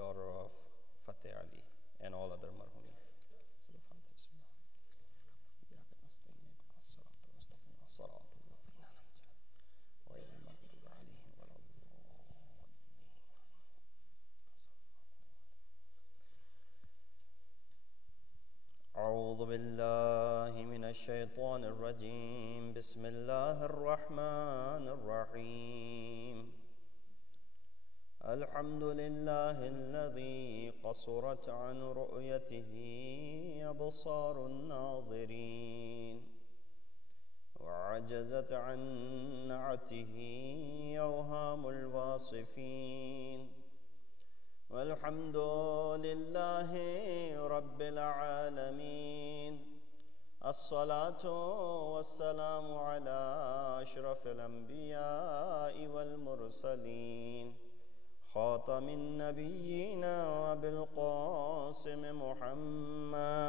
daughter of Fateh Ali, and all other marhumin. أعوذ بالله من الشيطان الرجيم بسم الله الرحمن الرحيم الحمد لله الذي قصرت عن رؤيته أبصار الناظرين وعجزت عن نعته أوهام الواصفين والحمد لله رب العالمين الصلاة والسلام على أشرف الأنبياء والمرسلين خاتم النبيين وبالقاسم محمد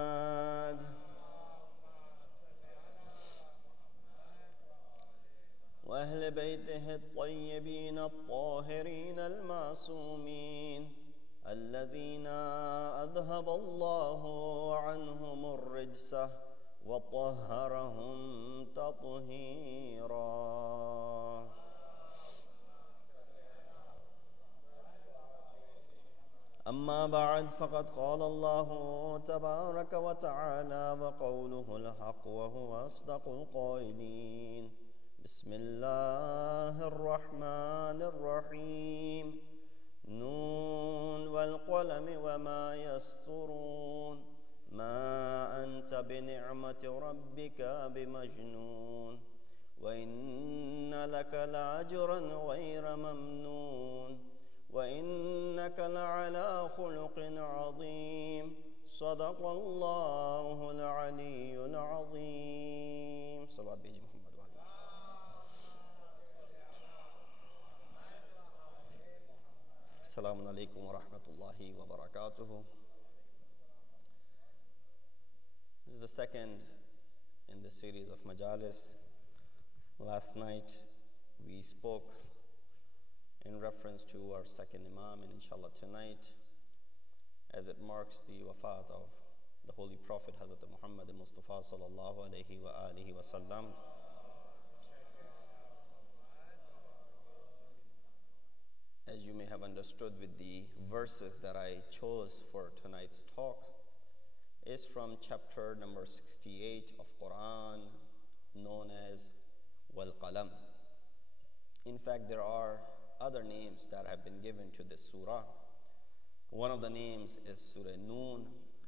وأهل بيته الطيبين الطاهرين المعصومين الذين أذهب الله عنهم الرجس وطهرهم تطهيرا. أما بعد فقد قال الله تبارك وتعالى وقوله الحق وهو أصدق القائلين بسم الله الرحمن الرحيم نون والقلم وما يسطرون ما أنت بنعمة ربك بمجنون وإن لك لأجرا غير ممنون وإنك لعلى خلق عظيم صدق الله العلي العظيم. صلوات بيجي محمد. Assalamu alaikum wa rahmatullahi wa barakatuhu. This is the second in the series of majalis. Last night we spoke in reference to our second Imam, and inshallah tonight, as it marks the wafat of the Holy Prophet Hazrat Muhammad Mustafa sallallahu alayhi wa alihi wa sallam, as you may have understood with the verses that I chose for tonight's talk, is from chapter number 68 of Quran, known as Wal Qalam. In fact, there are other names that have been given to this surah. One of the names is Surah Noon,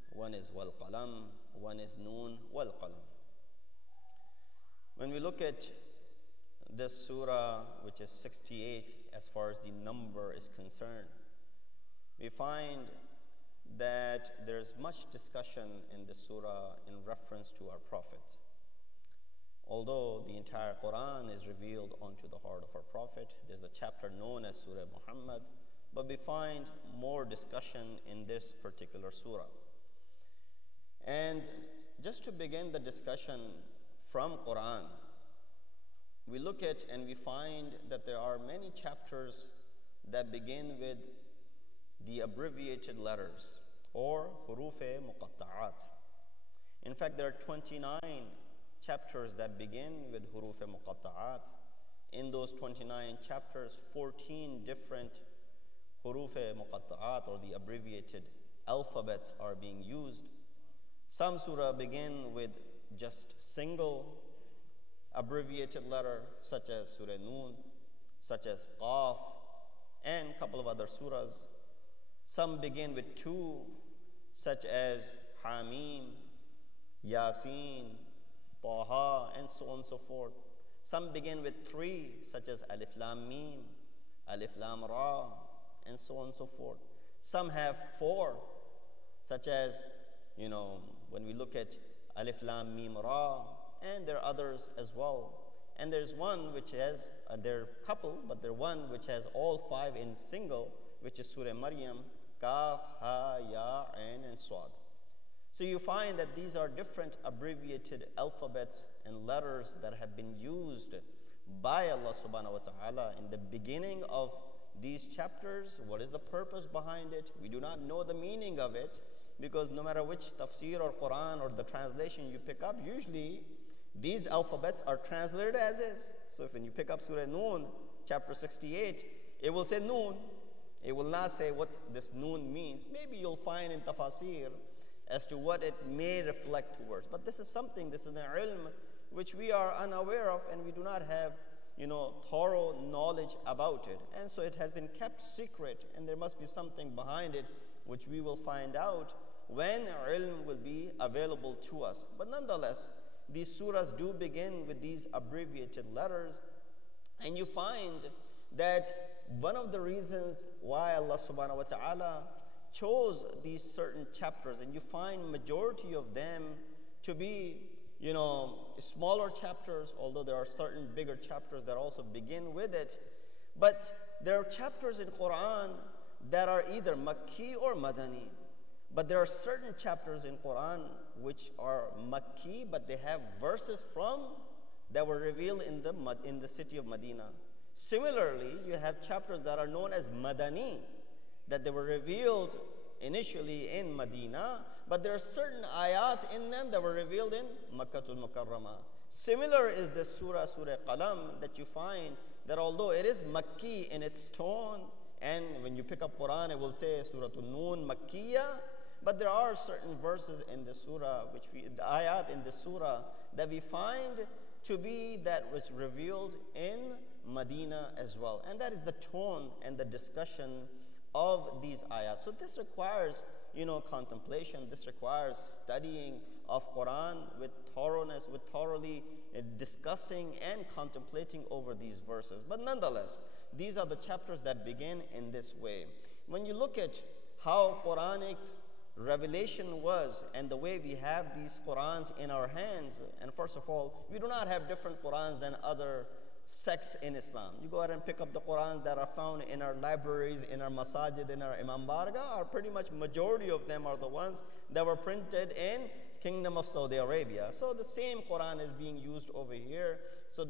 one is Wal Qalam, one is Noon Wal Qalam. When we look at this surah, which is 68th as far as the number is concerned, we find that there's much discussion in the surah in reference to our Prophet. Although the entire Quran is revealed onto the heart of our Prophet, there's a chapter known as Surah Muhammad, but we find more discussion in this particular surah. And just to begin the discussion from Quran, we look at and we find that there are many chapters that begin with the abbreviated letters or huruf-e muqatta'at. In fact, there are 29 chapters that begin with huruf-e muqatta'at. In those 29 chapters, 14 different huruf-e muqatta'at, or the abbreviated alphabets, are being used. Some surah begin with just single abbreviated letter, such as Surah Noon, such as Qaf, and a couple of other surahs. Some begin with two, such as Hamim, Yasin, Taha, and so on and so forth. Some begin with three, such as Alif Lam Mim, Alif Lam Ra, and so on and so forth. Some have four, such as, when we look at Alif Lam Mim Ra, and there are others as well. And there's one which has, there are a couple, but there's one which has all five in single, which is Surah Maryam, Kaf, Ha, Ya, Ain, and Swad. So you find that these are different abbreviated alphabets and letters that have been used by Allah subhanahu wa ta'ala in the beginning of these chapters, what is the purpose behind it. We do not know the meaning of it, because no matter which tafsir or Quran or the translation you pick up, usually these alphabets are translated as is. So if when you pick up Surah Noon, chapter 68, it will say Noon. It will not say what this Noon means. Maybe you'll find in tafsir as to what it may reflect towards. But this is something, this is an ilm which we are unaware of, and we do not have, thorough knowledge about it. And so it has been kept secret, and there must be something behind it which we will find out when ilm will be available to us. But nonetheless, these surahs do begin with these abbreviated letters, and you find that one of the reasons why Allah subhanahu wa ta'ala chose these certain chapters, and you find majority of them to be, smaller chapters, although there are certain bigger chapters that also begin with it. But there are chapters in Quran that are either Makki or Madani. But there are certain chapters in Quran which are Makki, but they have verses that were revealed in the city of Medina. Similarly, you have chapters that are known as Madani, that they were revealed initially in Medina, but there are certain ayat in them that were revealed in Makkatul Mukarramah. Similar is this Surah Qalam, that you find that although it is Makki in its tone, and when you pick up Quran, it will say Surah Noon Makkiyah, but there are certain verses in the surah, the ayat in the surah, that we find to be that which revealed in Medina as well. And that is the tone and the discussion of these ayat. So this requires, contemplation. This requires studying of Quran with thoroughness, with thoroughly discussing and contemplating over these verses. But nonetheless, these are the chapters that begin in this way. When you look at how Quranic revelation was and the way we have these Qurans in our hands, and first of all, we do not have different Qurans than other sects in Islam. You go ahead and pick up the Qurans that are found in our libraries, in our masajid, in our Imam Barga, or pretty much majority of them are the ones that were printed in Kingdom of Saudi Arabia. So the same Quran is being used over here. So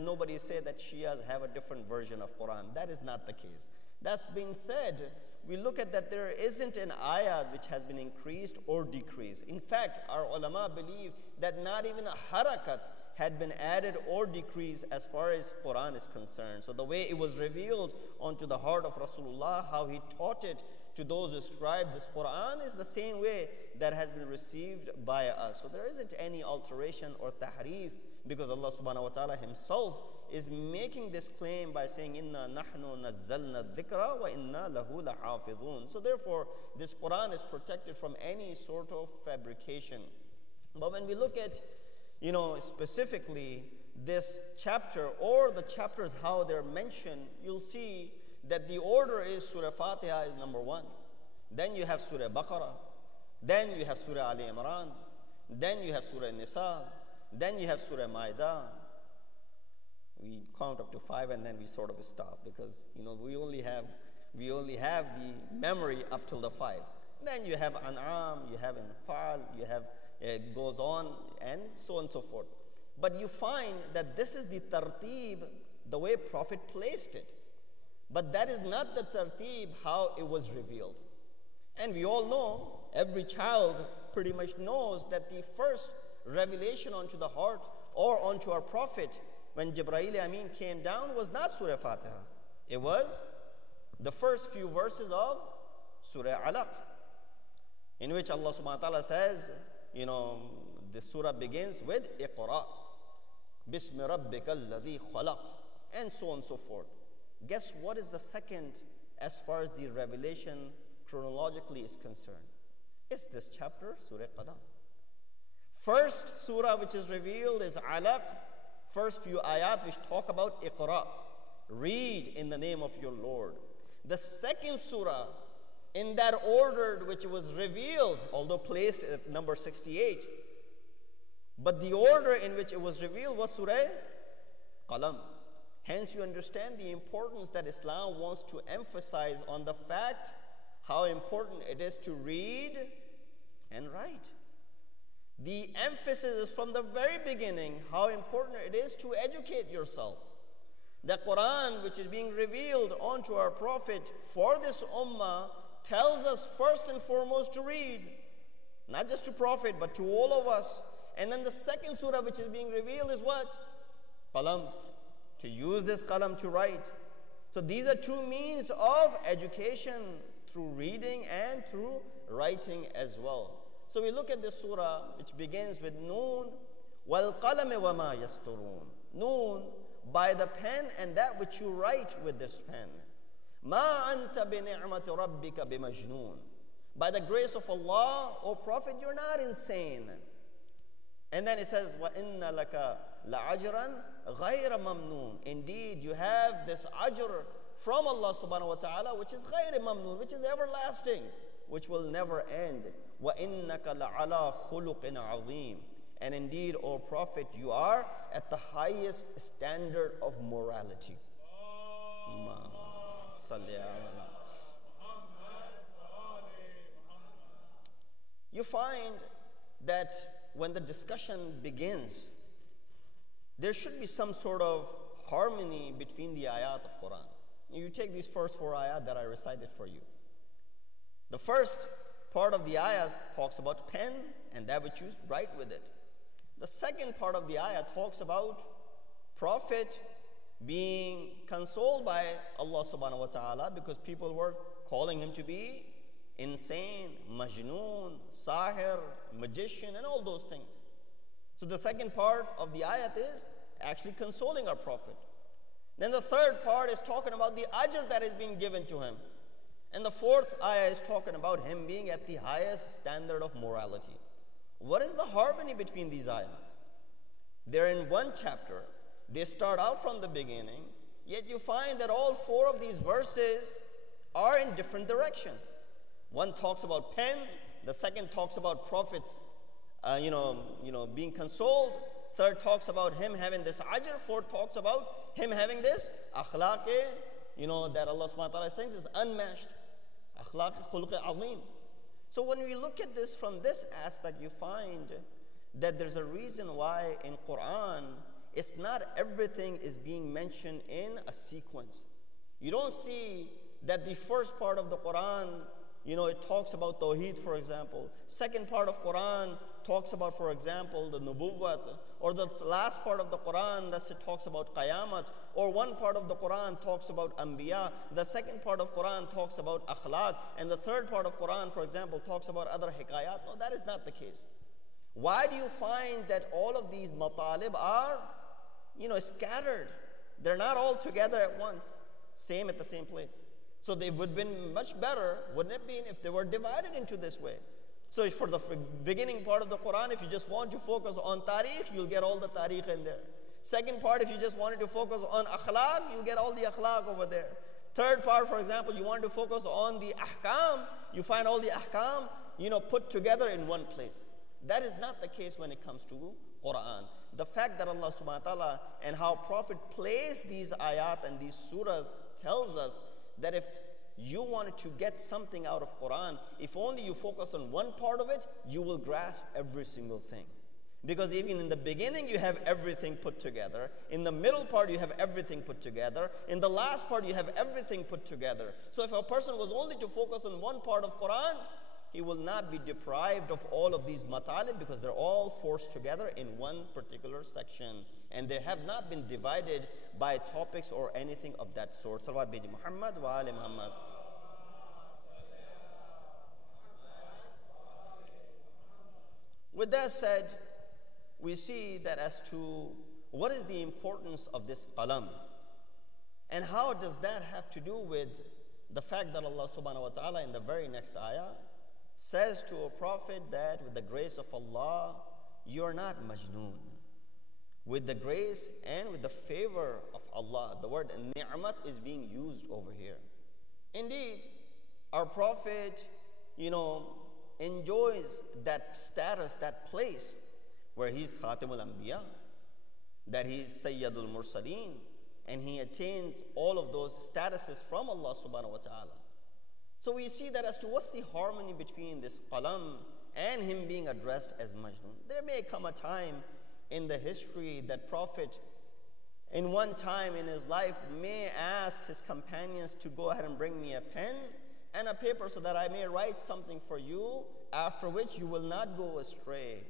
nobody say that Shias have a different version of Quran. That is not the case. That's being said, we look at that there isn't an ayat which has been increased or decreased. In fact, our ulama believe that not even a harakat had been added or decreased as far as Quran is concerned. So the way it was revealed onto the heart of Rasulullah, how he taught it to those who scribed this Quran, is the same way that has been received by us. So there isn't any alteration or tahrif, because Allah subhanahu wa ta'ala himself is making this claim by saying, Inna nahnu nazzalna dhikra wa inna lahu lahafidhun. So therefore, this Quran is protected from any sort of fabrication. But when we look at, specifically this chapter or the chapters, how they're mentioned, you'll see that the order is Surah Fatiha is number 1. Then you have Surah Baqarah. Then you have Surah Ali Imran. Then you have Surah Nisa. Then you have Surah Ma'idah. We count up to 5 and then we sort of stop, because we only have the memory up till the 5. Then you have An'am, you have Anfal, you have it goes on, and so on and so forth. But you find that this is the tartib, the way Prophet placed it. But that is not the tartib how it was revealed. And we all know, every child pretty much knows, that the first revelation onto the heart or onto our Prophet when Jibreel Amin came down was not Surah Fatiha. It was the first few verses of Surah Alaq, in which Allah subhanahu wa ta'ala says, the surah begins with Iqra, Bismi Rabbika alladhi khalaq, and so on and so forth. Guess what is the second as far as the revelation chronologically is concerned? It's this chapter, Surah Qalam. First surah which is revealed is Alaq, first few ayat which talk about Iqra, read in the name of your Lord. The second surah in that order which was revealed, although placed at number 68, but the order in which it was revealed was Surah Qalam. Hence you understand the importance that Islam wants to emphasize on the fact how important it is to read and write. The emphasis is from the very beginning how important it is to educate yourself. The Quran, which is being revealed onto our Prophet for this ummah, tells us first and foremost to read. Not just to Prophet, but to all of us. And then the second surah which is being revealed is what? Qalam. To use this qalam to write. So these are two means of education, through reading and through writing as well. So we look at this surah which begins with Noon, wal qalami wa ma yasturun. Noon, by the pen and that which you write with this pen. Ma anta bi ni'mati rabbika bimajnoon. By the grace of Allah, O Prophet, you're not insane. And then it says, wa inna laka la'ajran ghayra mamnoon. Indeed, you have this ajr from Allah subhanahu wa ta'ala, which is ghayra mamnoon, which is everlasting, which will never end. Wa innaka la'ala khuluqin azim. And indeed, O Prophet, you are at the highest standard of morality. You find that when the discussion begins, there should be some sort of harmony between the ayat of Quran. You take these first 4 ayat that I recited for you. The first part of the ayat talks about pen and that which you write with it. The second part of the ayah talks about Prophet being consoled by Allah subhanahu wa ta'ala because people were calling him to be insane, majnoon, sahir, magician, and all those things. So the second part of the ayat is actually consoling our Prophet. Then the third part is talking about the ajr that is being given to him. And the fourth ayah is talking about him being at the highest standard of morality. What is the harmony between these ayat? They're in one chapter. They start out from the beginning, yet you find that all 4 of these verses are in different direction. One talks about pen, the second talks about prophets, being consoled. Third talks about him having this ajr. Fourth talks about him having this akhlaq, that Allah subhanahu wa ta'ala is saying is unmatched. Akhlaq khuluq azim. So when we look at this from this aspect, you find that there's a reason why in Quran, it's not everything is being mentioned in a sequence. You don't see that the first part of the Quran, it talks about Tawheed, for example. Second part of Quran talks about, for example, the Nubuwwat. Or the last part of the Quran that talks about Qayamat. Or one part of the Quran talks about Anbiya. The second part of Quran talks about Akhlaq. And the third part of Quran, for example, talks about other hikayat. No, that is not the case. Why do you find that all of these matalib are, scattered? They're not all together at once, at the same place. So they would have been much better, wouldn't it be, if they were divided into this way? So for the beginning part of the Quran, if you just want to focus on tariq, you'll get all the tariq in there. Second part, if you just wanted to focus on akhlaq, you'll get all the akhlaq over there. Third part, for example, you want to focus on the ahkam, you find all the ahkam, put together in one place. That is not the case when it comes to Quran. The fact that Allah subhanahu wa ta'ala and how Prophet placed these ayat and these surahs tells us that if you wanted to get something out of Quran, if only you focus on one part of it, you will grasp every single thing. Because even in the beginning, you have everything put together. In the middle part, you have everything put together. In the last part, you have everything put together. So if a person was only to focus on one part of Quran, he will not be deprived of all of these matalib because they're all forced together in one particular section. And they have not been divided by topics or anything of that sort. Salawat Biji Muhammad wa ali Muhammad. With that said, we see that as to what is the importance of this qalam and how does that have to do with the fact that Allah subhanahu wa ta'ala in the very next ayah says to a prophet that with the grace of Allah, you are not majnoon. With the grace and with the favor of Allah, the word ni'mat is being used over here. Indeed, our prophet, enjoys that status, that place where he's Khatimul Anbiya, that he's Sayyidul Mursaleen, and he attained all of those statuses from Allah subhanahu wa ta'ala. So we see that as to what's the harmony between this qalam and him being addressed as Majnun. There may come a time in the history that Prophet in one time in his life may ask his companions to go ahead and bring me a pen and a paper so that I may write something for you, after which you will not go astray.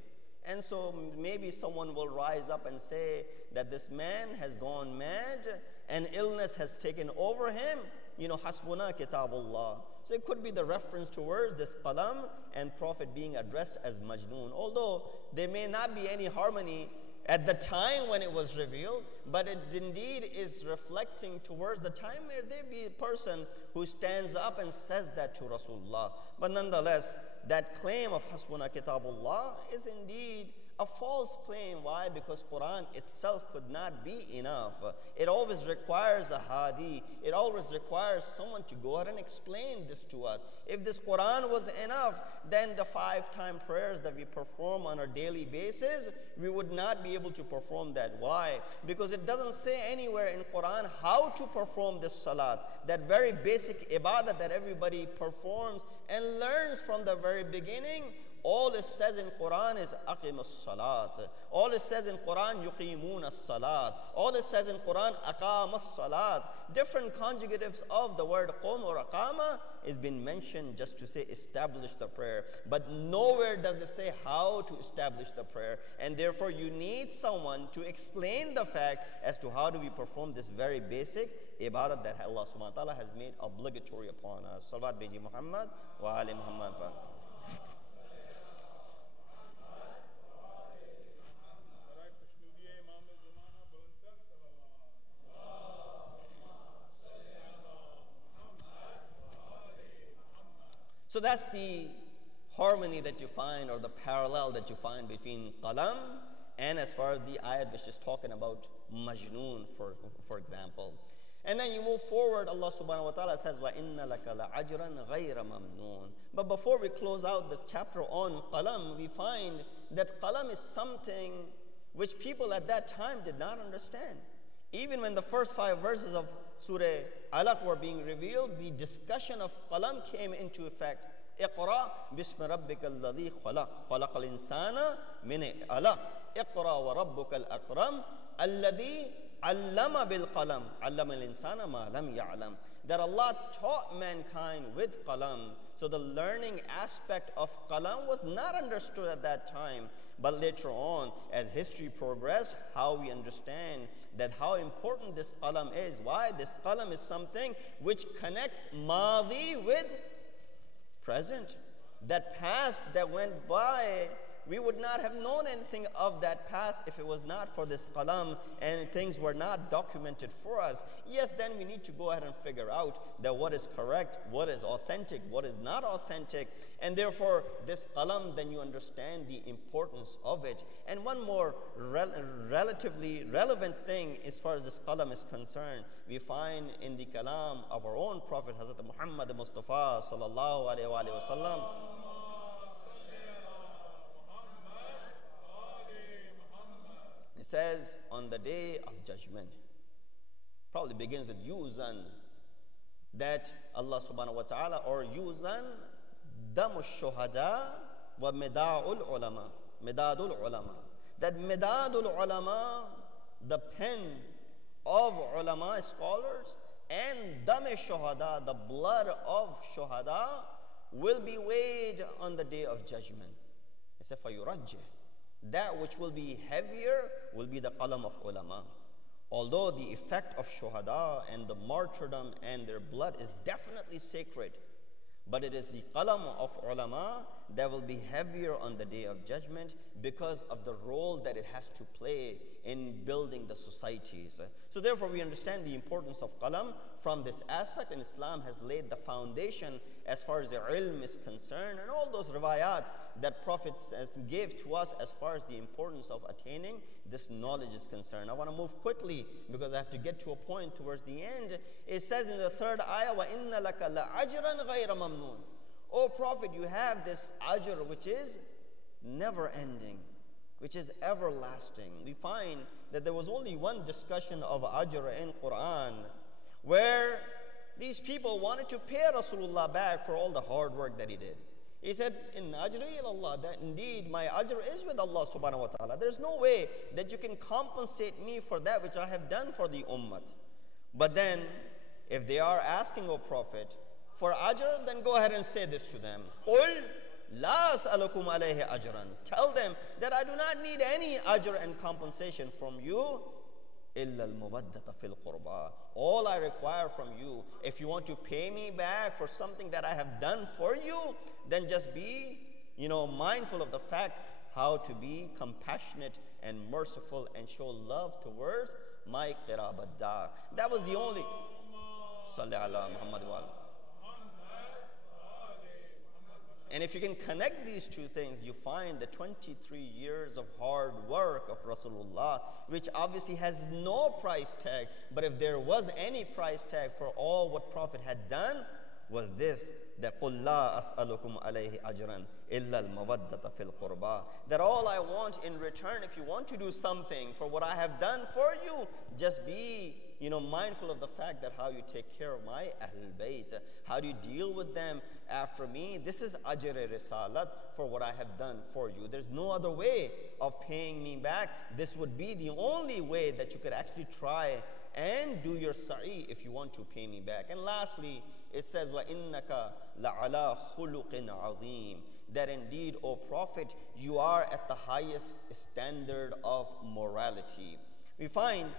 And so maybe someone will rise up and say that this man has gone mad and illness has taken over him. Hasbuna kitabullah. So it could be the reference towards this qalam and Prophet being addressed as Majnoon. Although there may not be any harmony at the time when it was revealed, but it indeed is reflecting towards the time where there be a person who stands up and says that to Rasulullah. But nonetheless, that claim of Hasbuna Kitabullah is indeed a false claim. Why? Because Quran itself could not be enough. It always requires a hadi. It always requires someone to go ahead and explain this to us. If this Quran was enough, then the 5-time prayers that we perform on a daily basis, we would not be able to perform that. Why? Because it doesn't say anywhere in Quran how to perform this salat. That very basic ibadah that everybody performs and learns from the very beginning. All it says in Quran is aqimus salat. All it says in Quran yuqimun salat. All it says in Quran aqamas salat. Different conjugatives of the word qum or aqama is been mentioned just to say establish the prayer. But nowhere does it say how to establish the prayer. And therefore you need someone to explain the fact as to how do we perform this very basic ibadah that Allah subhanahu wa ta'ala has made obligatory upon us. Salawat Beji Muhammad wa ali Muhammad. So that's the harmony that you find, or the parallel that you find between qalam and as far as the ayat which is talking about majnoon, for example. And then you move forward, Allah subhanahu wa ta'ala says, وَإِنَّ لَكَ لَعَجْرًا غَيْرَ مَمْنُونَ. But before we close out this chapter on qalam, we find that qalam is something which people at that time did not understand. Even when the first 5 verses of Surah Alaq were being revealed, the discussion of qalam came into effect. اقرأ بسم ربك الذي خلق خلق الإنسان من علق اقرأ وربك الأكرم الذي علم بالقلم علم الإنسان ما لم يعلم. That Allah taught mankind with qalam. So the learning aspect of qalam was not understood at that time. But later on, as history progressed, how we understand that how important this qalam is. Why? This qalam is something which connects madi with present. That past that went by, we would not have known anything of that past if it was not for this qalam and things were not documented for us. Yes, then we need to go ahead and figure out that what is correct, what is authentic, what is not authentic. And therefore, this qalam, then you understand the importance of it. And one more relatively relevant thing as far as this qalam is concerned, we find in the kalam of our own Prophet, Hazrat Muhammad Mustafa sallallahu alayhi wa sallam. It says on the day of judgment, probably begins with yuzan, that Allah subhanahu wa ta'ala, or yuzan damu shuhada wa mida'ul ulama, midadul ulama. That midadul ulama, the pen of ulama scholars, and dam shuhada, the blood of shuhada, will be weighed on the day of judgment. It says fayurajjih. That which will be heavier will be the qalam of ulama. Although the effect of shuhada and the martyrdom and their blood is definitely sacred, but it is the qalam of ulama that will be heavier on the day of judgment because of the role that it has to play in building the societies. So therefore we understand the importance of qalam from this aspect, and Islam has laid the foundation as far as the ilm is concerned, and all those riwayat that Prophet gave to us as far as the importance of attaining this knowledge is concerned. I want to move quickly because I have to get to a point towards the end. It says in the 3rd ayah, وَإِنَّ لَكَ لَأَجْرًا غَيْرَ مَمْنُونَ. O Prophet, you have this ajr which is never ending, which is everlasting. We find that there was only one discussion of ajr in Quran where these people wanted to pay Rasulullah back for all the hard work that he did. He said, in ajri ilallah, that indeed my ajr is with Allah subhanahu wa ta'ala. There's no way that you can compensate me for that which I have done for the ummah. But then, if they are asking, O Prophet, for ajr, then go ahead and say this to them. قُلْ لَا أَسْأَلُكُمْ عَلَيْهِ أَجْرًا. Tell them that I do not need any ajr and compensation from you. إِلَّا الْمُوَدَّةَ فِي الْقُرْبَى. All I require from you, if you want to pay me back for something that I have done for you, then just be, mindful of the fact how to be compassionate and merciful and show love towards my qirabat. That was the only. Salli ala Muhammad wa ala. And if you can connect these two things, you find the 23 years of hard work of Rasulullah, which obviously has no price tag. But if there was any price tag for all what Prophet had done, was this, that قُلْ لَا أَسْأَلُكُمْ عَلَيْهِ أَجْرًا إِلَّا الْمَوَدَّةَ فِي الْقُرْبَى. That all I want in return, if you want to do something for what I have done for you, just be mindful of the fact that how you take care of my Ahlul Bayt, how do you deal with them after me. This is ajr-e risalat for what I have done for you. There's no other way of paying me back. This would be the only way that you could actually try and do your sa'i if you want to pay me back. And lastly, it says, وَإِنَّكَ لَعَلَى خُلُقٍ عَظِيمٍ. That indeed, O Prophet, you are at the highest standard of morality. We find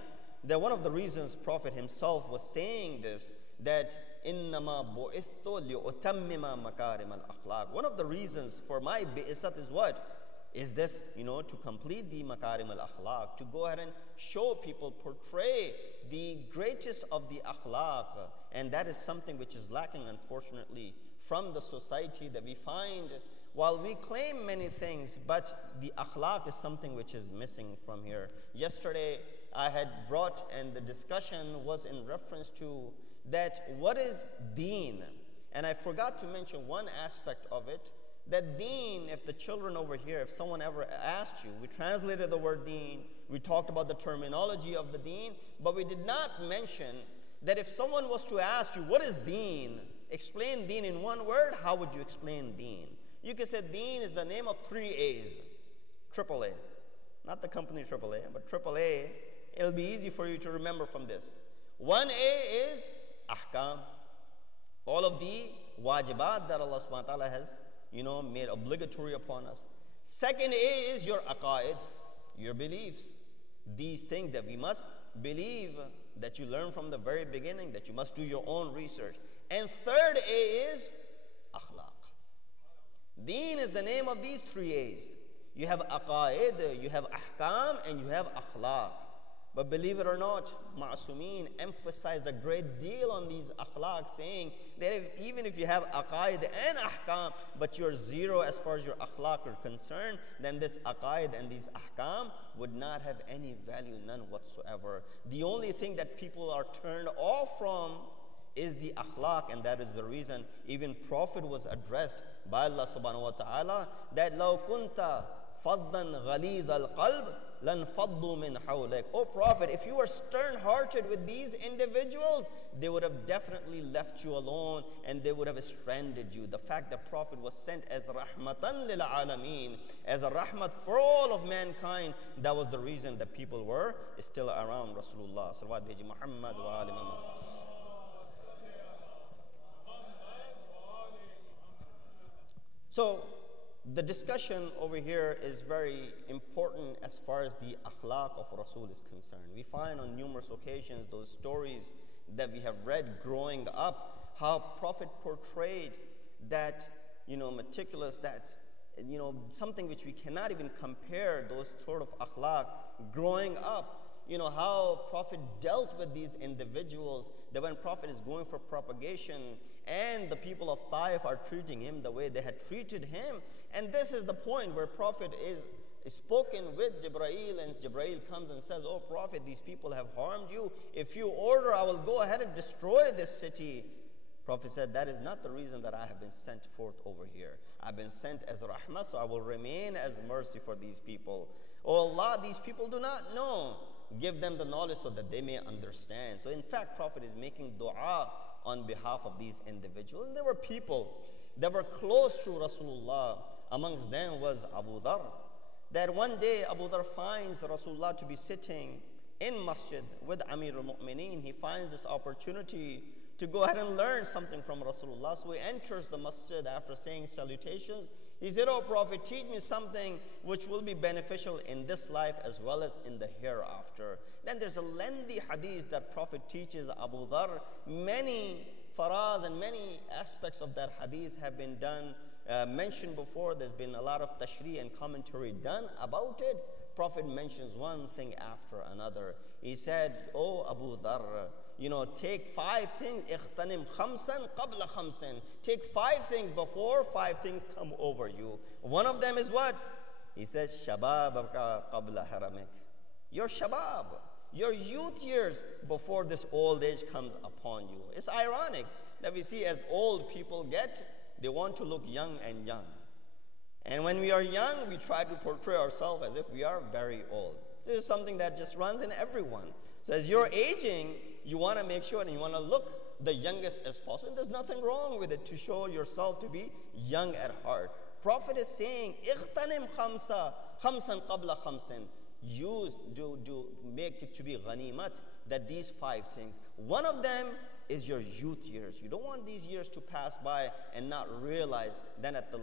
that one of the reasons Prophet himself was saying this, that إِنَّمَا بُعِثْتُ لِأُتَمِّمَ مَكَارِمَ الْأَخْلَاقِ. One of the reasons for my bi'isat is what? Is this, to complete the makarim al-akhlaq, to go ahead and show people, portray the greatest of the akhlaq. And that is something which is lacking, unfortunately, from the society that we find. While we claim many things, but the akhlaq is something which is missing from here. Yesterday, I had brought, and the discussion was in reference to that what is deen? And I forgot to mention one aspect of it, that deen, if the children over here, if someone ever asked you, we translated the word deen, we talked about the terminology of the deen, but we did not mention that if someone was to ask you, what is deen? Explain deen in one word, how would you explain deen? You can say deen is the name of 3 A's, triple A. Not the company triple A, but triple A. It'll be easy for you to remember from this. 1A is ahkam. All of the wajibat that Allah subhanahu wa ta'ala has made obligatory upon us. Second A is your aqaid, your beliefs. These things that we must believe, that you learn from the very beginning, that you must do your own research. And third A is akhlaq. Deen is the name of these 3 A's. You have aqaid, you have ahkam, and you have akhlaq. But believe it or not, Ma'asumeen emphasized a great deal on these akhlaq, saying that even if you have aqaid and ahkam, but you're zero as far as your akhlaq are concerned, then this aqaid and these ahkam would not have any value, none whatsoever. The only thing that people are turned off from is the akhlaq, and that is the reason even Prophet was addressed by Allah subhanahu wa ta'ala that لَوْ كُنْتَ فَضًّا غَلِيظَ الْقَلْبِ لَنْ فَضُّوا مِنْ حَوْلِكَ. O Prophet, if you were stern-hearted with these individuals, they would have definitely left you alone and they would have stranded you. The fact that Prophet was sent as rahmatan lil alameen, as a rahmat for all of mankind, that was the reason that people were still around Rasulullah sallallahu alaihi Muhammad wa ali Muhammad. So the discussion over here is very important as far as the akhlaq of Rasul is concerned. We find on numerous occasions those stories that we have read growing up, how Prophet portrayed that, meticulous, that, something which we cannot even compare, those sort of akhlaq growing up. How Prophet dealt with these individuals, that when Prophet is going for propagation and the people of Taif are treating him the way they had treated him. And this is the point where Prophet is spoken with Jibreel, and Jibreel comes and says, "Oh Prophet, these people have harmed you. If you order, I will go ahead and destroy this city." Prophet said, "That is not the reason that I have been sent forth over here. I've been sent as rahmah, so I will remain as mercy for these people. Oh Allah, these people do not know. Give them the knowledge so that they may understand." So in fact, Prophet is making dua on behalf of these individuals. And there were people that were close to Rasulullah. Amongst them was Abu Dhar. That one day Abu Dhar finds Rasulullah to be sitting in masjid with Amir al-Mu'mineen. He finds this opportunity to go ahead and learn something from Rasulullah. So he enters the masjid after saying salutations. He said, "Oh Prophet, teach me something which will be beneficial in this life as well as in the hereafter." Then there's a lengthy hadith that Prophet teaches Abu Dhar. Many faraz and many aspects of that hadith have been mentioned before. There's been a lot of tashri and commentary done about it. Prophet mentions one thing after another. He said, "Oh Abu Dhar, take 5 things. Ikhtanim khamsan qabla khamsan. Take 5 things before 5 things come over you." One of them is what? He says, "Shababaka qabla haramik." Your shabab, your youth years before this old age comes upon you. It's ironic that we see as old people get, they want to look young and young. And when we are young, we try to portray ourselves as if we are very old. This is something that just runs in everyone. So as you're aging, you want to make sure and you want to look the youngest as possible. There's nothing wrong with it to show yourself to be young at heart. Prophet is saying, "Ikhtanim khamsan qabla khamsin." Make it to be ghanimat, that these 5 things. One of them is your youth years. You don't want these years to pass by and not realize. Then at the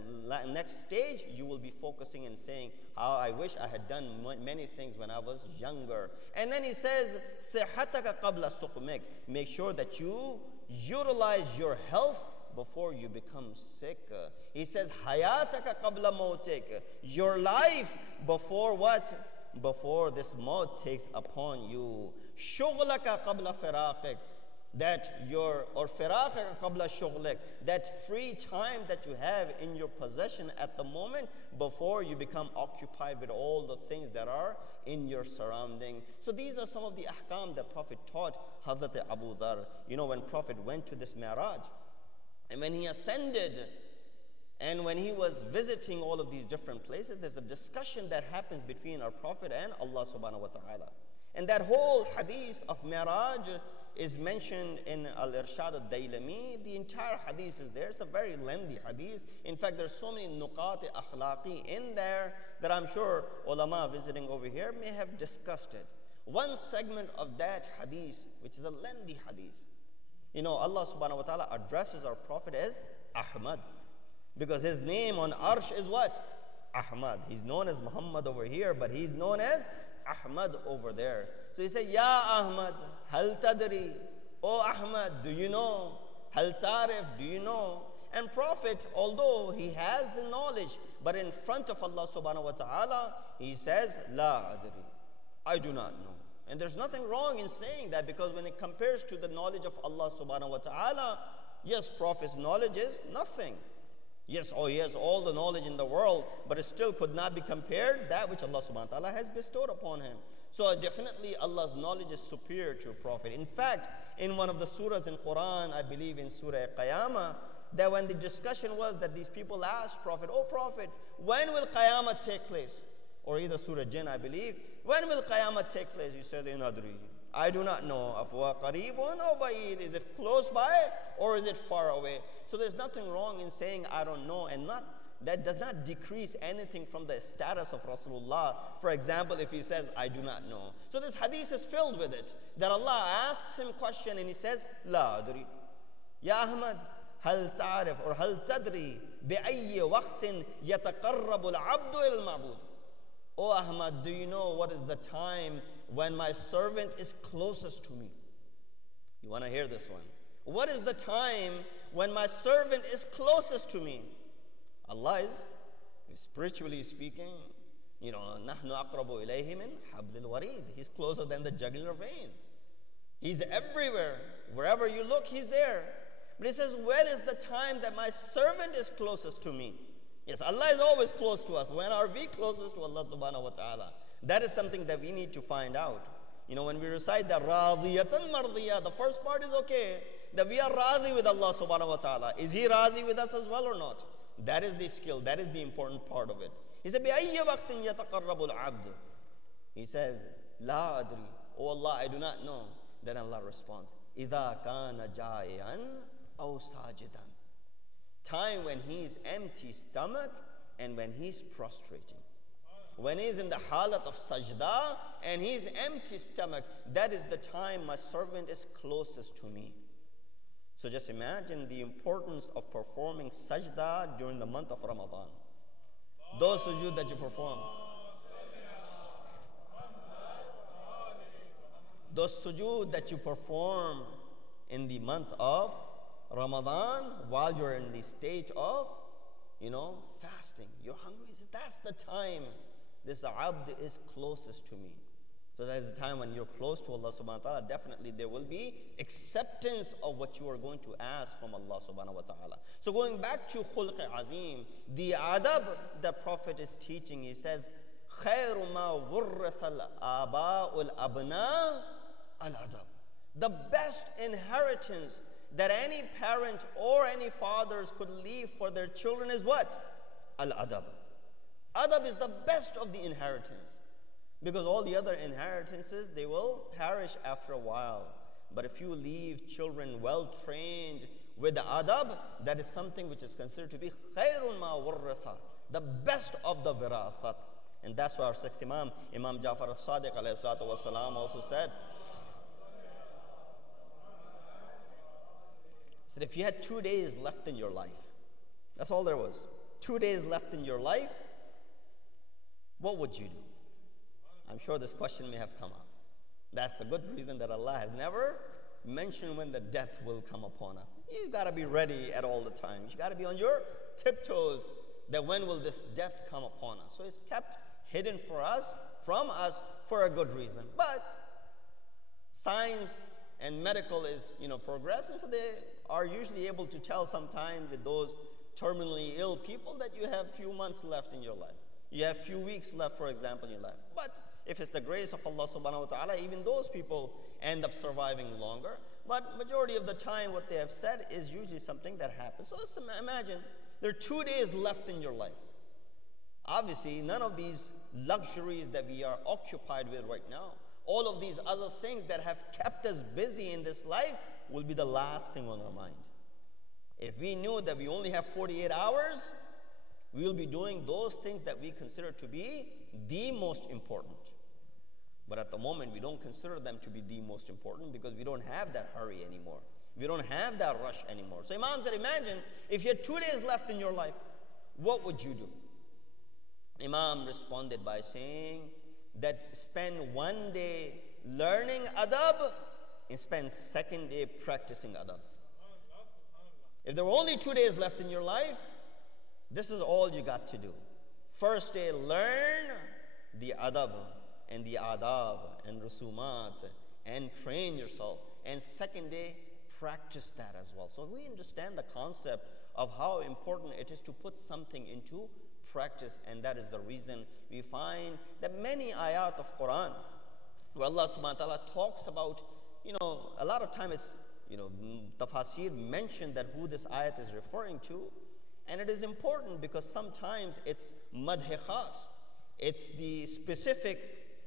next stage, you will be focusing and saying, "How I wish I had done many things when I was younger." And then he says, "Sihataka qabla suqmik." Make sure that you utilize your health before you become sick. He says, "Hayataka qabla mautik." Your life before what? Before this maut takes upon you. Shughlaka qabla firaqik. Firaqaka qabla shughlik. That free time that you have in your possession at the moment before you become occupied with all the things that are in your surrounding. So these are some of the ahkam that Prophet taught Hazrat Abu Dhar. When Prophet went to this Mi'raj, and when he ascended, and when he was visiting all of these different places, there's a discussion that happens between our Prophet and Allah subhanahu wa ta'ala. And that whole hadith of Mi'raj is mentioned in Al-Irshad al-Daylami. The entire hadith is there. It's a very lengthy hadith. In fact, there's so many nuqat akhlaqi in there that I'm sure ulama visiting over here may have discussed it. One segment of that hadith, which is a lengthy hadith, Allah subhanahu wa ta'ala addresses our Prophet as Ahmad. Because his name on Arsh is what? Ahmad. He's known as Muhammad over here, but he's known as Ahmad over there. So he said, "Ya Ahmad, hal tadri?" "Oh Ahmad, do you know? Hal tarif, do you know?" And Prophet, although he has the knowledge, but in front of Allah subhanahu wa ta'ala, he says, "La adri." I do not know. And there's nothing wrong in saying that, because when it compares to the knowledge of Allah subhanahu wa ta'ala, yes, Prophet's knowledge is nothing. Yes, he has all the knowledge in the world, but it still could not be compared that which Allah subhanahu wa ta'ala has bestowed upon him. So definitely Allah's knowledge is superior to a Prophet. In fact, in one of the surahs in Quran, I believe in Surah Qiyamah, that when the discussion was that these people asked Prophet, "Oh Prophet, when will Qiyamah take place?" Or either Surah Jinn, I believe. "When will Qiyamah take place?" He said, "In adri." I do not know. Afwa qareebun aw ba'id. Is it close by or is it far away? So there's nothing wrong in saying I don't know, and that does not decrease anything from the status of Rasulullah. For example, if he says I do not know. So this hadith is filled with it. That Allah asks him a question and he says, "La adri." "Ya Ahmad, hal ta'rif or hal tadri bi'ayyi waqtin yataqarrabu al-'abdu ila al-ma'bud?" "Oh Ahmad, do you know what is the time when my servant is closest to me?" You want to hear this one? What is the time when my servant is closest to me? Allah is, spiritually speaking, نَحْنُ أَقْرَبُ إِلَيْهِ مِنْ حَبْلِ الْوَرِيدِ. He's closer than the jugular vein. He's everywhere. Wherever you look, he's there. But he says, when is the time that my servant is closest to me? Yes, Allah is always close to us. When are we closest to Allah subhanahu wa ta'ala? That is something that we need to find out. When we recite the radiyatan mardiyah, the first part is okay, that we are radhi with Allah subhanahu wa ta'ala. Is He radhi with us as well or not? That is the skill, that is the important part of it. He said, بِأَيِّ وَقْتٍ يَتَقَرَّبُ الْعَبْدُ. He says, لَا أَدْرِي. Oh Allah, I do not know. Then Allah responds, إِذَا كَانَ جَائِعًا أَوْ سَاجِدًا. time when he's empty stomach and when he's prostrating. When he's in the halat of sajda and he's empty stomach, that is the time my servant is closest to me. So just imagine the importance of performing sajda during the month of Ramadan. Those sujood that you perform. Those sujood that you perform in the month of Ramadan while you're in the state of, fasting. You're hungry. So that's the time this abd is closest to me. So that is the time when you're close to Allah subhanahu wa ta'ala. Definitely there will be acceptance of what you are going to ask from Allah subhanahu wa ta'ala. So going back to khulq azim, the adab that Prophet is teaching, he says, خَيْرُ مَا وُرِّثَ الْآبَاءُ الْأَبْنَاءُ الْأَدَبُ. The best inheritance that any parent or any fathers could leave for their children is what? Al-adab. Adab is the best of the inheritance. Because all the other inheritances, they will perish after a while. But if you leave children well trained with the adab, that is something which is considered to be khairun ma warratha, the best of the virathat. And that's why our sixth Imam, Imam Jafar as-Sadiq alayhi salatu wasalam, also said if you had 2 days left in your life, that's all there was, 2 days left in your life, what would you do? I'm sure this question may have come up. That's the good reason that Allah has never mentioned when the death will come upon us. You got to be ready at all the times. You got to be on your tiptoes that when will this death come upon us. So it's kept hidden from us for a good reason. But science and medical is, progressing, so they are usually able to tell sometime with those terminally ill people that you have few months left in your life. You have few weeks left, for example, in your life. But if it's the grace of Allah subhanahu wa ta'ala, even those people end up surviving longer. But majority of the time, what they have said is usually something that happens. So let's imagine there are 2 days left in your life. Obviously, none of these luxuries that we are occupied with right now, all of these other things that have kept us busy in this life will be the last thing on our mind. If we knew that we only have 48 hours, we will be doing those things that we consider to be the most important. But at the moment, we don't consider them to be the most important because we don't have that hurry anymore. We don't have that rush anymore. So Imam said, imagine if you had 2 days left in your life, what would you do? Imam responded by saying that spend 1 day learning adab and spend 2nd day practicing adab. If there were only 2 days left in your life, this is all you got to do. First day, learn the adab and the adab and rusumat and train yourself. And 2nd day, practice that as well. So we understand the concept of how important it is to put something into practice. And that is the reason we find that many ayat of Quran, where Allah subhanahu wa ta'ala talks about, a lot of time it's, tafasir mentioned that who this ayat is referring to. And it is important because sometimes it's madh khas. It's the specific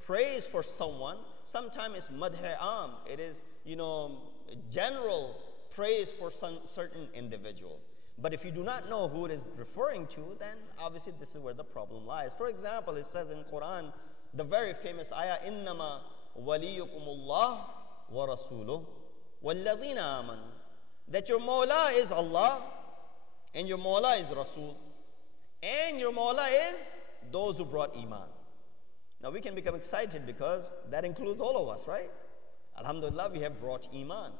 praise for someone. Sometimes it's madh am. It is, general praise for some certain individual. But if you do not know who it is referring to, then obviously this is where the problem lies. For example, it says in Quran, the very famous ayah, إِنَّمَا وَلِيُّكُمُ اللَّهُ وَرَسُولُهُ وَالَّذِينَ آمَنُوا, that your Mawla is Allah, and your Mawla is Rasul, and your Mawla is those who brought Iman. Now we can become excited because that includes all of us, right? Alhamdulillah, we have brought Iman.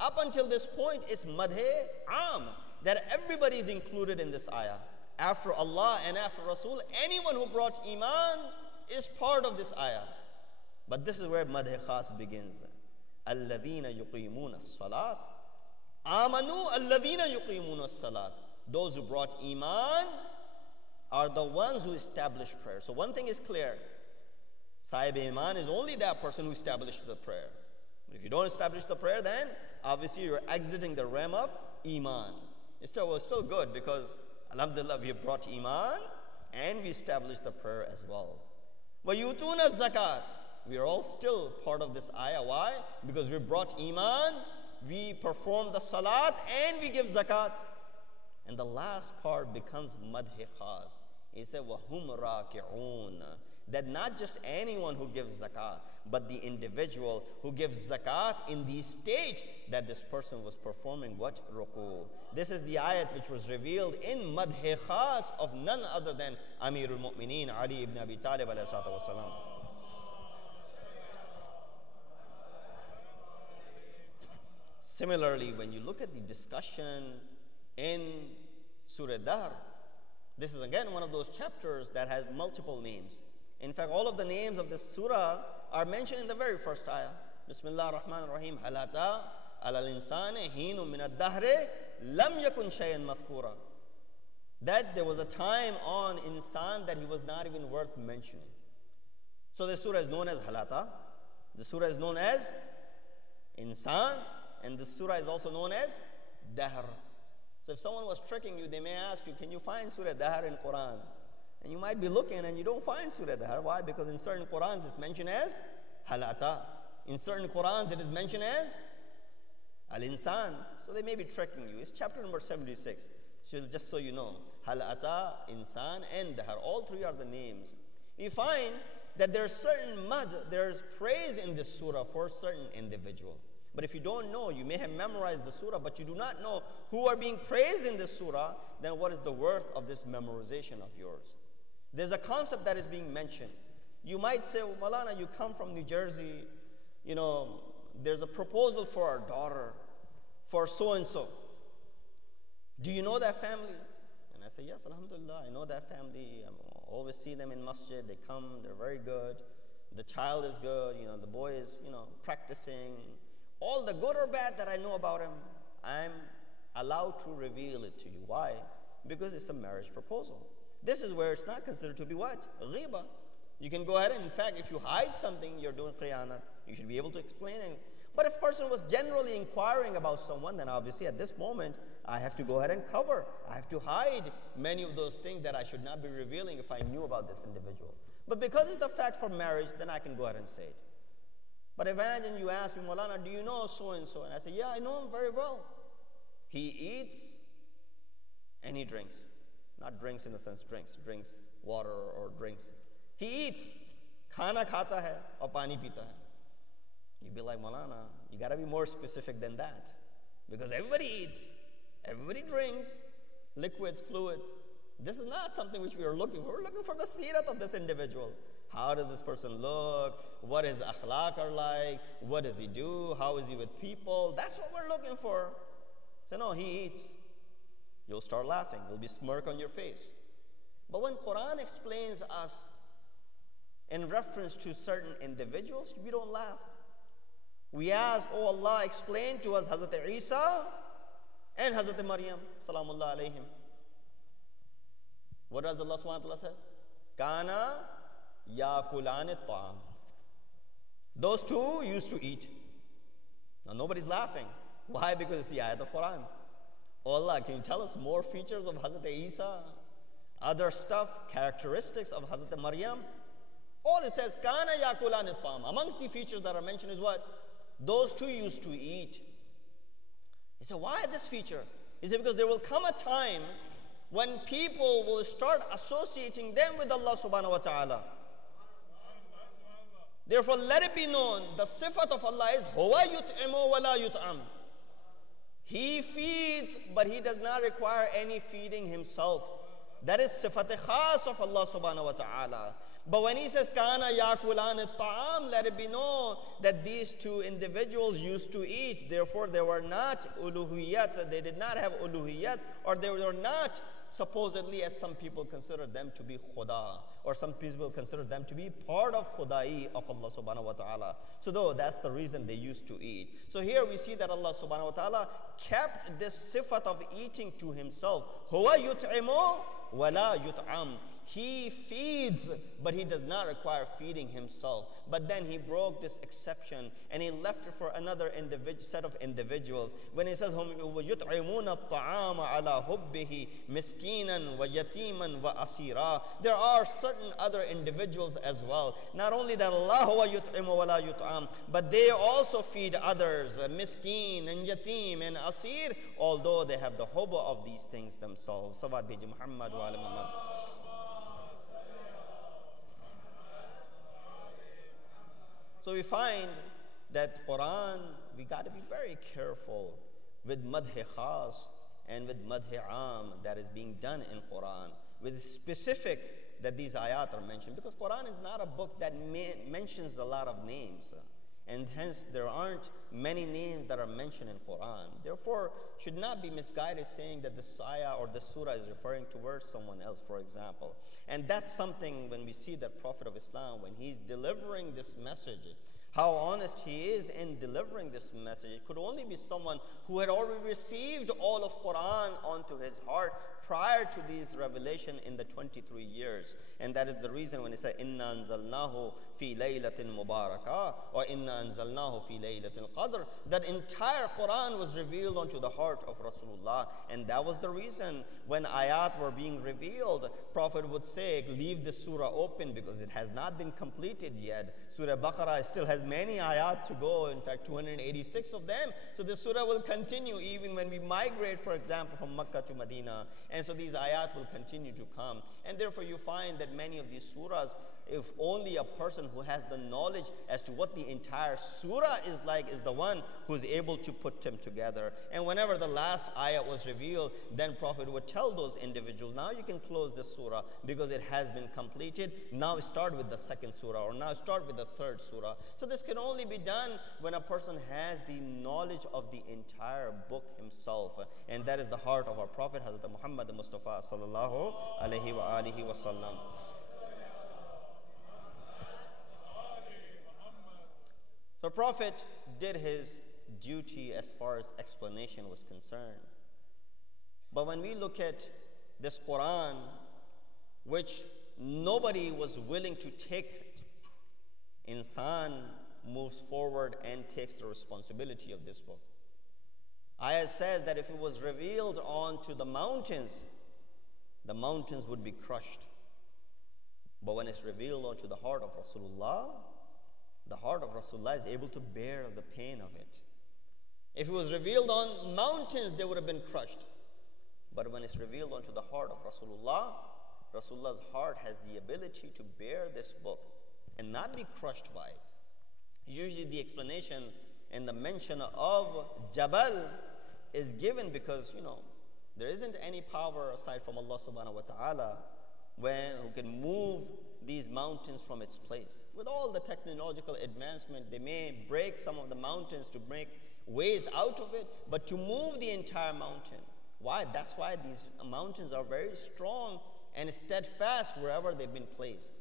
Up until this point, it's madhe am, that everybody is included in this ayah. After Allah and after Rasul, anyone who brought Iman is part of this ayah. But this is where madhe khas begins. Alladhina yuqimuna as-salat. Amanu alladhina yuqimuna as-salat. Those who brought Iman are the ones who establish prayer. So one thing is clear. Sahib Iman is only that person who established the prayer. If you don't establish the prayer, then obviously you're exiting the realm of Iman. It was still good because alhamdulillah we have brought Iman and we established the prayer as well. وَيُؤْتُونَ الزَّكَاةَ. We are all still part of this ayah. Why? Because we brought Iman, we perform the salat, and we give zakat. And the last part becomes madh khas. He said, وَهُمْ رَاكِعُونَ. That not just anyone who gives zakat, but the individual who gives zakat in the state that this person was performing what? Ruku. This is the ayat which was revealed in madh khas of none other than Amirul Mu'mineen Ali ibn Abi Talib alayhi salatu wasalam. Similarly, when you look at the discussion in Surah Dahr, this is again one of those chapters that has multiple names. In fact, all of the names of this surah are mentioned in the very first ayah. Bismillah ar-Rahman ar-Rahim. Halata ala al-insani hinun min ad-dahri lam yakun shay'an madhkura. That there was a time on insan that he was not even worth mentioning. So this surah is known as Halata. The surah is known as Insan. And the surah is also known as Dahr. So if someone was tricking you, they may ask you, can you find Surah Dahr in Quran? And you might be looking and you don't find Surah Dahr. Why? Because in certain Qurans it's mentioned as Halata. In certain Qurans it is mentioned as Al-Insan. So they may be tricking you. It's chapter number 76. So just so you know, Halata, Insan, and Dahr. All three are the names. You find that there's certain there's praise in this surah for a certain individual. But if you don't know, you may have memorized the surah, but you do not know who are being praised in this surah, then what is the worth of this memorization of yours? There's a concept that is being mentioned. You might say, well, Moulana, you come from New Jersey, you know, there's a proposal for our daughter, for so-and-so. Do you know that family? And I say, yes, alhamdulillah, I know that family. I always see them in masjid. They come, they're very good. The child is good, you know, the boy is, you know, practicing. All the good or bad that I know about him, I'm allowed to reveal it to you. Why? Because it's a marriage proposal. This is where it's not considered to be what? Ghiba. You can go ahead and, in fact, if you hide something, you're doing khiyanat. You should be able to explain it. But if a person was generally inquiring about someone, then obviously at this moment, I have to go ahead and cover. I have to hide many of those things that I should not be revealing if I knew about this individual. But because it's the fact for marriage, then I can go ahead and say it. But imagine you ask me, Moulana, do you know so-and-so? And I say, yeah, I know him very well. He eats and he drinks. Not drinks in the sense drinks water or drinks. He eats. Khana khata hai aur pani pita hai. You'd be like, Moulana, you got to be more specific than that. Because everybody eats, everybody drinks, liquids, fluids. This is not something which we are looking for. We're looking for the sirat of this individual. How does this person look? What his akhlaq are like? What does he do? How is he with people? That's what we're looking for. So no, he eats. You'll start laughing. There'll be smirk on your face. But when Quran explains us in reference to certain individuals, we don't laugh. We ask, oh Allah, explain to us Hazrat Isa and Hazrat Maryam, salamullah alayhim. What does Allah subhanahu wa ta'ala says? Kana yakulani ta'am. Those two used to eat. Now nobody's laughing. Why? Because it's the ayat of Quran. Oh Allah, can you tell us more features of Hazrat Isa? Other stuff, characteristics of Hazrat Maryam? All it says, Kana yakulani ta'am. Amongst the features that are mentioned is what? Those two used to eat. He said, why this feature? He said, because there will come a time when people will start associating them with Allah subhanahu wa ta'ala. Therefore, let it be known, the sifat of Allah is, Huwa yut'imu wa la yut'am. He feeds, but he does not require any feeding himself. That is sifat khas of Allah subhanahu wa ta'ala. But when he says, Kana yakulan ta'am, let it be known that these two individuals used to eat. Therefore, they were not uluhiyat. They did not have uluhiyat, or they were not supposedly, as some people consider them to be khuda, or some people consider them to be part of khudai of Allah subhanahu wa ta'ala. So though that's the reason they used to eat. So here we see that Allah subhanahu wa ta'ala kept this sifat of eating to himself. Huwa yut'imu وَلَا يُطْعَمْ. He feeds, but he does not require feeding himself. But then he broke this exception and he left it for another set of individuals. When he says, يُطْعِمُونَ الطَّعَامَ عَلَى حُبِّهِ مِسْكِينًا وَيَتِيمًا وَأَسِيرًا. There are certain other individuals as well. Not only that Allah huwa yut'imu wa la yut'am, but they also feed others, miskin and yatim and asir, although they have the hubba of these things themselves. Salawat biji Muhammad wa ala Muhammad. So we find that Quran, we got to be very careful with madh khas and with madh am that is being done in Quran, with specific that these ayat are mentioned, because Quran is not a book that mentions a lot of names, and hence there aren't many names that are mentioned in Quran. Therefore, should not be misguided saying that this ayah or the surah is referring towards someone else, for example. And that's something when we see that Prophet of Islam, when he's delivering this message, how honest he is in delivering this message. It could only be someone who had already received all of Quran onto his heart prior to these revelation in the 23 years. And that is the reason when he said, Inna anzalnahu fi laylatin mubarakah, or Inna anzalnahu fi laylatil qadr, that entire Quran was revealed onto the heart of Rasulullah. And that was the reason when ayat were being revealed, Prophet would say, leave the surah open because it has not been completed yet. Surah Baqarah still has many ayat to go, in fact 286 of them. So the surah will continue even when we migrate, for example, from Makkah to Medina. And so these ayat will continue to come. And therefore you find that many of these surahs, if only a person who has the knowledge as to what the entire surah is like is the one who is able to put them together. And whenever the last ayat was revealed, then Prophet would tell those individuals, now you can close this surah because it has been completed. Now start with the second surah, or now start with the third surah. So this can only be done when a person has the knowledge of the entire book himself. And that is the heart of our Prophet, Hazrat Muhammad Mustafa sallallahu alaihi wa alihi wa sallam. The Prophet did his duty as far as explanation was concerned. But when we look at this Quran, which nobody was willing to take, insan moves forward and takes the responsibility of this book. Ayah says that if it was revealed onto the mountains would be crushed. But when it's revealed onto the heart of Rasulullah, the heart of Rasulullah is able to bear the pain of it. If it was revealed on mountains, they would have been crushed. But when it's revealed onto the heart of Rasulullah, Rasulullah's heart has the ability to bear this book and not be crushed by it. Usually the explanation and the mention of Jabal is given because, there isn't any power aside from Allah subhanahu wa ta'ala who can move these mountains from its place. With all the technological advancement, they may break some of the mountains to make ways out of it, but to move the entire mountain, why? That's why these mountains are very strong and steadfast wherever they've been placed.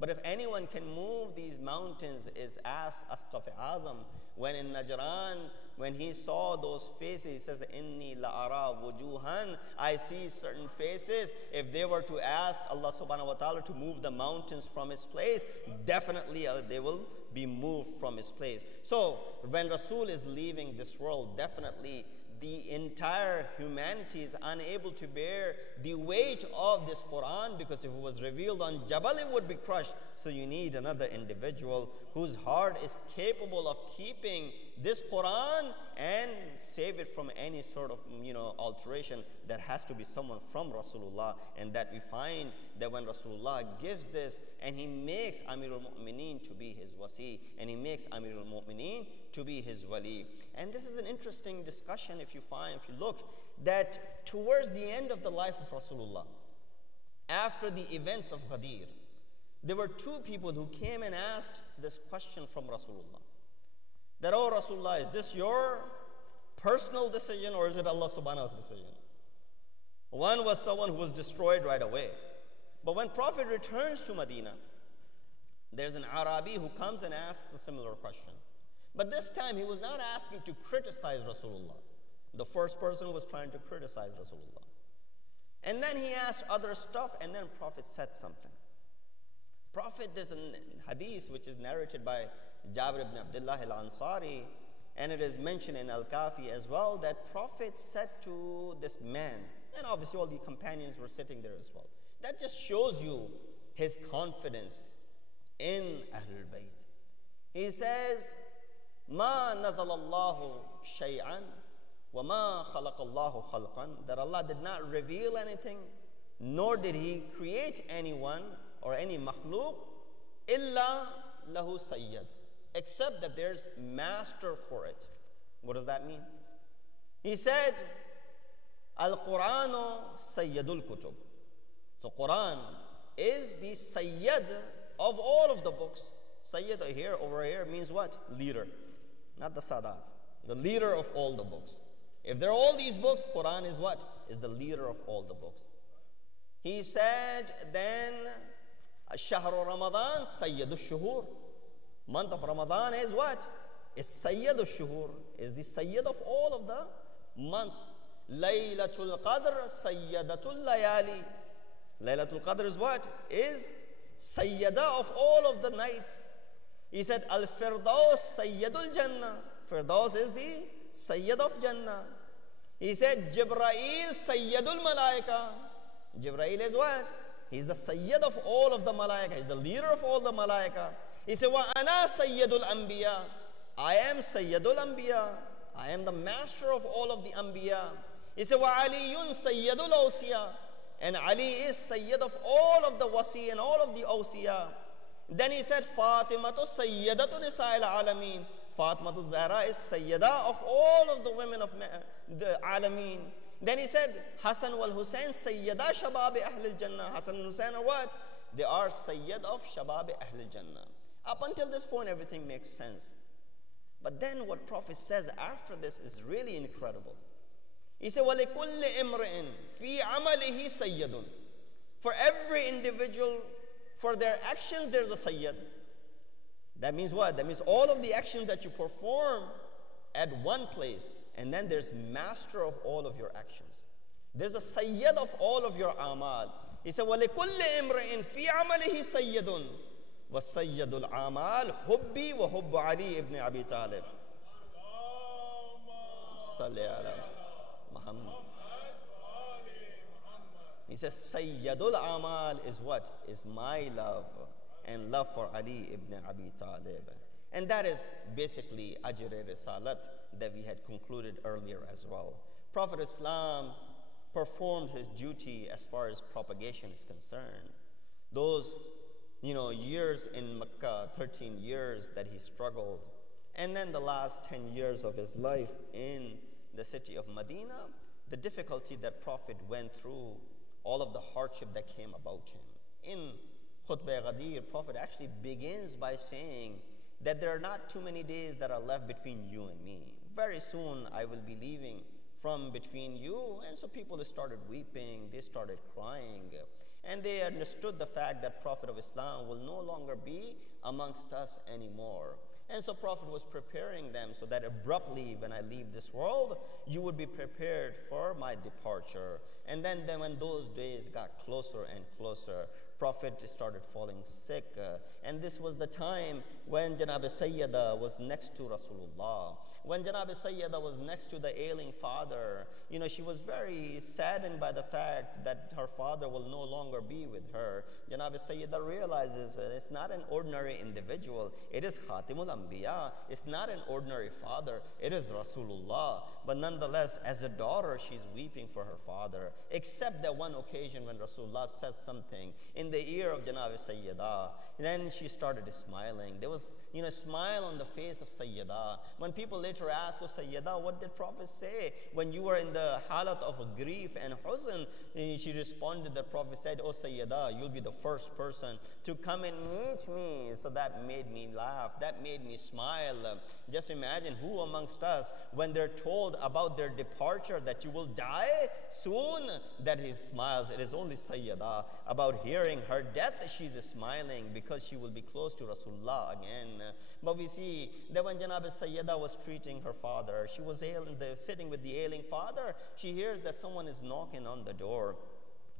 But if anyone can move these mountains, is asked Asqaf Azam, when in Najran, when he saw those faces, he says, Inni la'ara wujuhan, I see certain faces. If they were to ask Allah subhanahu wa ta'ala to move the mountains from its place, definitely they will be moved from its place. So when Rasul is leaving this world, definitely the entire humanity is unable to bear the weight of this Quran, because if it was revealed on Jabal, it would be crushed. So you need another individual whose heart is capable of keeping this Quran and save it from any sort of alteration. That has to be someone from Rasulullah, and that we find that when Rasulullah gives this and he makes Amirul Mu'mineen to be his wasi, and he makes Amirul Mu'mineen to be his wali. And this is an interesting discussion if you look, that towards the end of the life of Rasulullah, after the events of Ghadir, there were two people who came and asked this question from Rasulullah. That, oh Rasulullah, is this your personal decision or is it Allah subhanahu wa ta'ala's decision? One was someone who was destroyed right away. But when Prophet returns to Medina, there's an Arabi who comes and asks the similar question. But this time he was not asking to criticize Rasulullah. The first person was trying to criticize Rasulullah. And then he asked other stuff, and then Prophet said something. Prophet, there's a hadith which is narrated by Jabir ibn Abdullah al-Ansari, and it is mentioned in Al-Kafi as well, that Prophet said to this man, and obviously all the companions were sitting there as well. That just shows you his confidence in Ahlul Bayt. He says, "Ma nazal Allahu shay'an, wa ma khalaq Allahu khalqan," that Allah did not reveal anything, nor did He create anyone or any makhluk, illa lahu sayyad, except that there's master for it. What does that mean? He said, "Al-Quranu sayyadul kutub." So Quran is the sayyad of all of the books. Sayyid here, over here, means what? Leader, not the Sadat. The leader of all the books. If there are all these books, Quran is what? Is the leader of all the books. He said then, Shahru Ramadan Sayyidul Shuhur. Month of Ramadan is what? Is Sayyidul Shuhur. Is the Sayyid of all of the months. Laylatul Qadr Sayyidatul Layali. Laylatul Qadr is what? Is Sayyida of all of the nights. He said, Al-Firdaus Sayyidul Jannah. Firdaus is the Sayyid of Jannah. He said, Jibrail Sayyidul Malaika. Jibrail is what? He's the Sayyid of all of the Malaika. He's the leader of all the Malaika. He said, Wa ana Sayyidul Anbiya. I am Sayyidul Anbiya. I am the master of all of the Anbiya. He said, Wa Aliyun Sayyidul Awsiya. And Ali is Sayyid of all of the Wasi and all of the Awsiya. Then he said, Fatimatu Sayyidatu Nisa'il Alameen. Fatimatu Zahra is Sayyida of all of the women of the Alameen. Then he said, Hassan wal Hussein Sayyida Shababi Ahlul Jannah. Hassan and Hussein are what? They are Sayyid of Shababi Ahlul Jannah. Up until this point, everything makes sense. But then what Prophet says after this is really incredible. He said, وَلِكُلِّ إِمْرِئٍ فِي عَمَلِهِ سَيَّدٌ. For every individual, for their actions, there's a Sayyid. That means what? That means all of the actions that you perform at one place, and then there's master of all of your actions. There's a Sayyid of all of your amal. He said, وَلِكُلِّ إِمْرِئٍ فِي عَمَلِهِ سَيَّدٌ وَالسَّيَّدُ الْعَمَالِ حُبِّي وَحُبُّ عَلِي ibn Abi Talib. Salli ala Muhammad. He says, Sayyidul Amal is what? Is my love and love for Ali ibn Abi Talib. And that is basically Ajr-e Risalat that we had concluded earlier as well. Prophet Islam performed his duty as far as propagation is concerned. Those, years in Mecca, 13 years that he struggled, and then the last 10 years of his life in the city of Medina, the difficulty that Prophet went through, all of the hardship that came about him. In Khutbah Ghadir, Prophet actually begins by saying that there are not too many days that are left between you and me. Very soon I will be leaving from between you. And so people started weeping, they started crying, and they understood the fact that Prophet of Islam will no longer be amongst us anymore. And so Prophet was preparing them so that abruptly when I leave this world, you would be prepared for my departure. And then when those days got closer and closer, Prophet started falling sick. And this was the time when Janab Sayyida was next to Rasulullah. When Janab Sayyida was next to the ailing father, she was very saddened by the fact that her father will no longer be with her. Janab Sayyida realizes it's not an ordinary individual. It is Khatimul Anbiya. It's not an ordinary father. It is Rasulullah. But nonetheless, as a daughter, she's weeping for her father. Except that one occasion when Rasulullah says something in the ear of Janab Sayyida. Then she started smiling. There was a smile on the face of Sayyida. When people later asked, "Oh Sayyida, what did Prophet say when you were in the halat of grief and huzn?" She responded, the Prophet said, "Oh Sayyida, you'll be the first person to come and meet me." So that made me laugh. That made me smile. Just imagine who amongst us, when they're told about their departure, that you will die soon, that he smiles. It is only Sayyida. About hearing her death, she's smiling because she will be close to Rasulullah again. But we see that when Janab Sayyida was treating her father, she was sitting with the ailing father. She hears that someone is knocking on the door.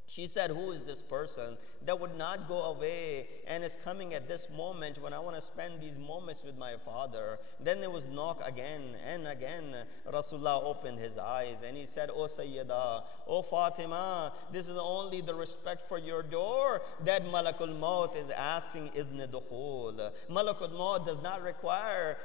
She said, who is this person that would not go away and is coming at this moment when I want to spend these moments with my father? Then there was knock again and again. Rasulullah opened his eyes and he said, O Sayyida, O Fatima, this is only the respect for your door that Malakul Maut is asking idhn dukhul. Malakul Maut does not require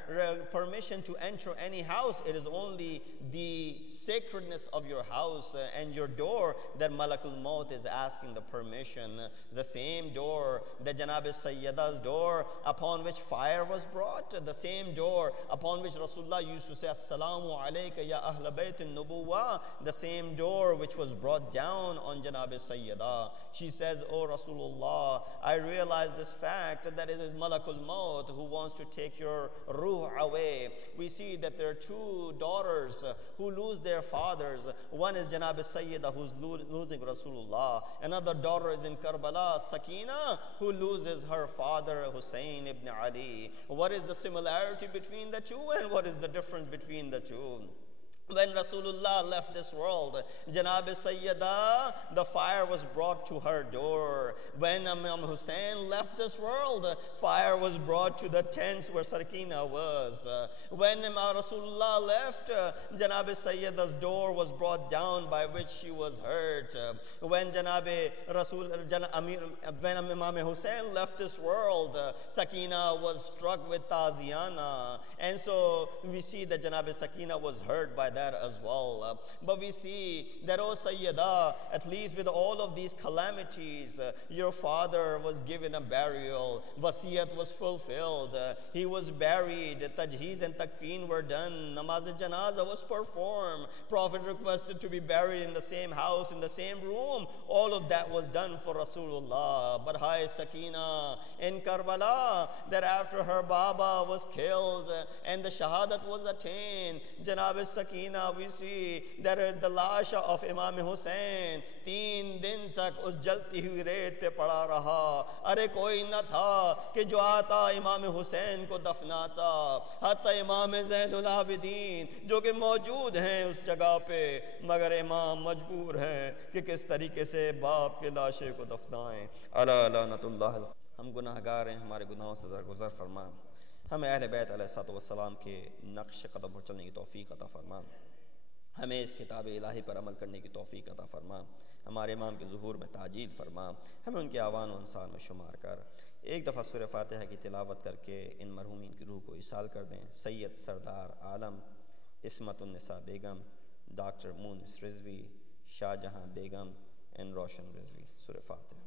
permission to enter any house. It is only the sacredness of your house and your door that Malakul Maut is asking the permission. The same door, the Janab Sayyida's door, upon which fire was brought, the same door upon which Rasulullah used to say, Assalamu alayka ya Ahl Bayt al-Nubuwah, the same door which was brought down on Janab Sayyida. She says, Oh Rasulullah, I realize this fact that it is Malakul Maut who wants to take your ruh away. We see that there are two daughters who lose their fathers. One is Janab Sayyida who's losing Rasulullah. Another daughter is in Karbala, Sakina, who loses her father, Hussein ibn Ali. What is the similarity between the two and what is the difference between the two? When Rasulullah left this world, Janab Sayyida, the fire was brought to her door. When Imam Hussein left this world, fire was brought to the tents where Sakina was. When Rasulullah left, Janab Sayyida's door was brought down by which she was hurt. When Imam Hussein left this world, Sakina was struck with Taziana. And so we see that Janab Sakina was hurt by that as well. But we see that, oh Sayyida, at least with all of these calamities, your father was given a burial. Wasiyat was fulfilled. He was buried. Tajheez and takfeen were done. Namaz-e-janaza was performed. Prophet requested to be buried in the same house, in the same room. All of that was done for Rasulullah. But hi Sakina in Karbala, that after her Baba was killed and the Shahadat was attained, Janab Sakina, we see that the lasha of Imam Hussein 3 din tak us jalti hui reet pe pada raha. Are koi na tha ki jo aata Imam Hussein ko dafnata. Hatta Imam Zainul Abidin jo ki maujood hain us jagah pe, magar Imam majboor hain कि किस तरीके से बाप के लाशे को दफनाएं. अला लानतुल्लाह. हम गुनाहगार हैं, हमारे गुनाहों से दरगुजर फरमा. हमें अहले बैत अलैहिस्सलाम के नक्श कदम पर चलने की तौफीक अता फरमा. हमें इस किताब इलाही पर अमल करने की तौफीक अता फरमा. हमारे इमाम के ज़ुहूर में ताजील फरमा. हमें उनके आवान व अंसार में शुमार कर. एक दफ़ा सूरह फातिहा की तिलावत करके इन मरहूमीन की रूह को इसाल कर दें. Syed Sardar Alam Ismatunnisa Begum, doctor Mohan Rizvi, Shahjahan Begum and Roshan Rizvi. सूरह फातिहा.